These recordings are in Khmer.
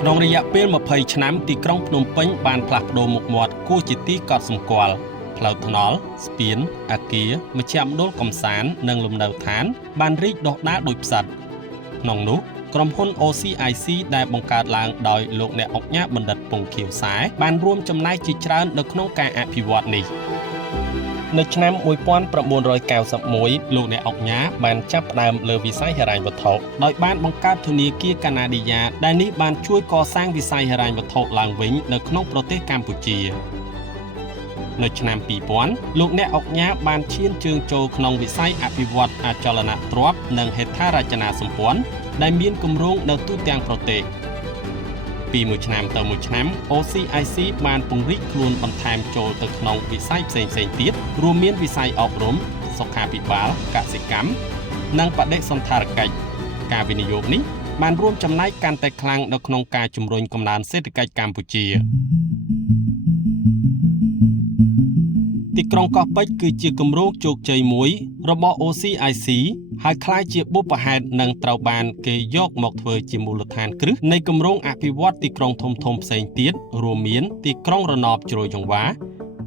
ក្នុងរយៈពេល20ឆ្នាំទីក្រុងភ្នំពេញបានផ្លាស់ប្ដូរមុខមាត់គួរជាទីកត់សម្គាល់ផ្លូវថ្នល់ស្ពានអគារមជ្ឈមណ្ឌលកំសាន្តនិងលំនៅឋានបានរីកដុះដាលដោយផ្សិតក្នុងនោះក្រុមហ៊ុន OCIC ដែលបង្កើតឡើងដោយលោកអ្នកអង្គការបណ្ឌិតពងខៀវសែបានរួមចំណែកជាច្រើននៅក្នុងការអភិវឌ្ឍនេះនៅឆ្នាំ1991លោកអ្នកអង្គការបានចាប់ផ្ដើមលើវិស័យហិរញ្ញវត្ថុដោយបានបង្កើតធនាគារកាណាឌីយ៉ាដែលនេះបានជួយកសាងវិស័យហិរញ្ញវត្ថុឡើងវិញនៅក្នុងប្រទេសកម្ពុជានៅឆ្នាំ2000លោកអ្នកអង្គការបានឈានជើងចូលក្នុងវិស័យអភិវឌ្ឍអចលនទ្រព្យនិងហេដ្ឋារចនាសម្ព័ន្ធដែលមានគម្រោងនៅទូទាំងប្រទេសពីមួយឆ្នាំទៅមួយឆ្នាំ OCIC បានពង្រីកខ្លួនបន្ថែមចូលទៅក្នុងវិស័យផ្សេងៗទៀតរួមមានវិស័យអប់រំសុខាភិបាលកសិកម្មនិងបដិសណ្ឋារកិច្ចការវិនិយោគនេះបានរួមចំណែកកាន់តែខ្លាំងនៅក្នុងការជំរុញកំណើនសេដ្ឋកិច្ចកម្ពុជាទីក្រុងកោះពេជ្រគឺជាគម្រោងជោគជ័យមួយរបស់ OCIC ហើយក្លាយជាបុព្វហេតុនិងត្រូវបានគេយកមកធ្វើជាមូលដ្ឋានគ្រឹះនៃគម្រោងអភិវឌ្ឍទីក្រុងធំៗផ្សេងទៀតរួមមានទីក្រុងរណបជ្រោយចង្វា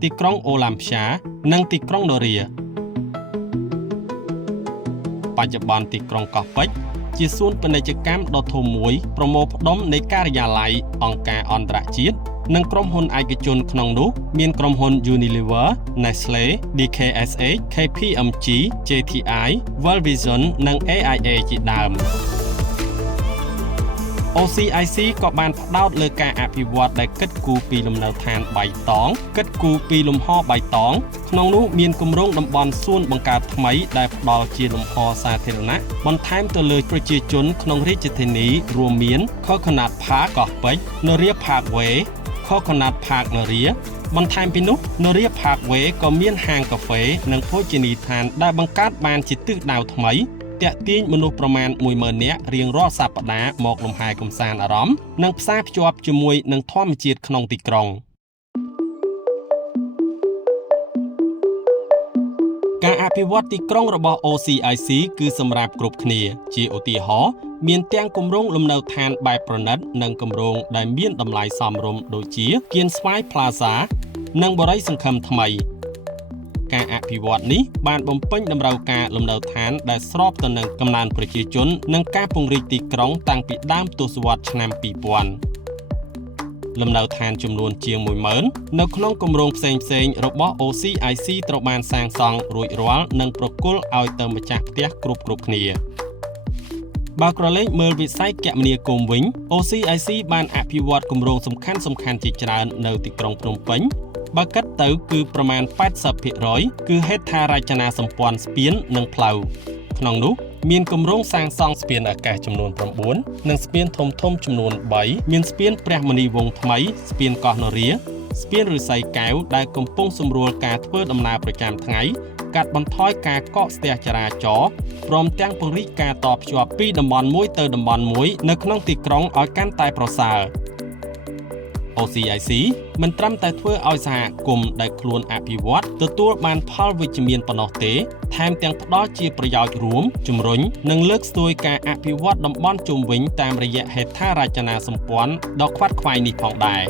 ទីក្រុងអូឡាំព្យានិងទីក្រុងនរាបច្ចុប្បន្នទីក្រុងកោះពេជ្រជាសួនពាណិជ្ជកម្មដ៏ធំមួយប្រមូលផ្ដុំនៃការិយាល័យអង្គការអន្តរជាតិនិងក្រុមហ៊ុនឯកជនក្នុងនោះមានក្រុមហ៊ុន Unilever, Nestle, DKSH, KPMG, JTI, World Vision និង AIA ជាដើម OCIC ក៏បានផ្ដោតលើការអភិវឌ្ឍដែលគិតគូរពីលំនៅឋានបៃតងគិតគូរពីលំហបៃតងក្នុងនោះមានគម្រោងតំបន់សួនបង្កើតថ្មីដែលផ្ដល់ជាលំហសាធារណៈបន្ថែមទៅលើប្រជាជនក្នុងរាជធានីរួមមាន Coconut Park កោះពេជ្រ Noria Parkway Coconut Park នរាបន្ថែមពីនោះ Noria Parkway ក៏មានហាងកាហ្វេនិងភោជនីយដ្ឋានដែលបង្កើតបានជាទិសដៅថ្មីទាក់ទាញមនុស្សប្រមាណ 10,000 នាក់រៀងរាល់សប្តាហ៍មកលំហែកម្សាន្តអារម្មណ៍និងផ្សារភ្ជាប់ជាមួយនឹងធម្មជាតិក្នុងទីក្រុងការអភិវឌ្ឍទីក្រុងរបស់ OCIC គឺសម្រាប់គ្រប់គ្នាជាឧទាហរណ៍មានទាំងគម្រោងលំនៅឋានបែបប្រណិតនិងគម្រោងដែលមានតម្លៃសមរម្យដូចជាគៀនស្វាយ Plaza និងបរិយសង្ឃឹមថ្មីការអភិវឌ្ឍនេះបានបំពេញតម្រូវការលំនៅឋានដែលស្របទៅនឹងកំណើនប្រជាជននិងការពង្រីកទីក្រុងតាំងពីដើមទសវត្សរ៍ឆ្នាំ2000លំនៅឋានចំនួនជាង 10,000 នៅក្នុងគម្រោងផ្សេងៗរបស់ OCIC ត្រូវបានសាងសង់រួចរាល់និងប្រគល់ឲ្យទៅម្ចាស់ផ្ទះគ្រប់គ្នាបើក្រឡេកមើលវិស័យគមនាគមន៍វិញ OCIC បានអភិវឌ្ឍគម្រោងសំខាន់ជាច្រើននៅទីក្រុងភ្នំពេញបើគិតទៅគឺប្រមាណ 80% គឺហេដ្ឋារចនាសម្ព័ន្ធស្ពាននិងផ្លូវក្នុងនោះមានគម្រោងសាងសង់ស្ពានអាកាសចំនួន 9 និងស្ពានធំចំនួន 3 មានស្ពានព្រះមុនីវង្សថ្មីស្ពានកោះនរាស្ពានឫស្សីកែវដែលកំពុងសម្រួលការធ្វើដំណើរប្រចាំថ្ងៃកាត់បន្ថយការកកស្ទះចរាចរណ៍ព្រមទាំងពង្រីកការតភ្ជាប់ពីតំបន់មួយទៅតំបន់មួយនៅក្នុងទីក្រុងឲ្យកាន់តែប្រសើរ OCIC មិនត្រឹមតែធ្វើឲ្យសហគមន៍ដែលខ្លួនអភិវឌ្ឍទទួលបានផលវិជ្ជមានប៉ុណ្ណោះទេថែមទាំងផ្ដល់ជាប្រយោជន៍រួមជំរុញនិងលើកស្ទួយការអភិវឌ្ឍតំបន់ជុំវិញតាមរយៈហេដ្ឋារចនាសម្ព័ន្ធដ៏ខ្វាត់ខ្វែងនេះផងដែរ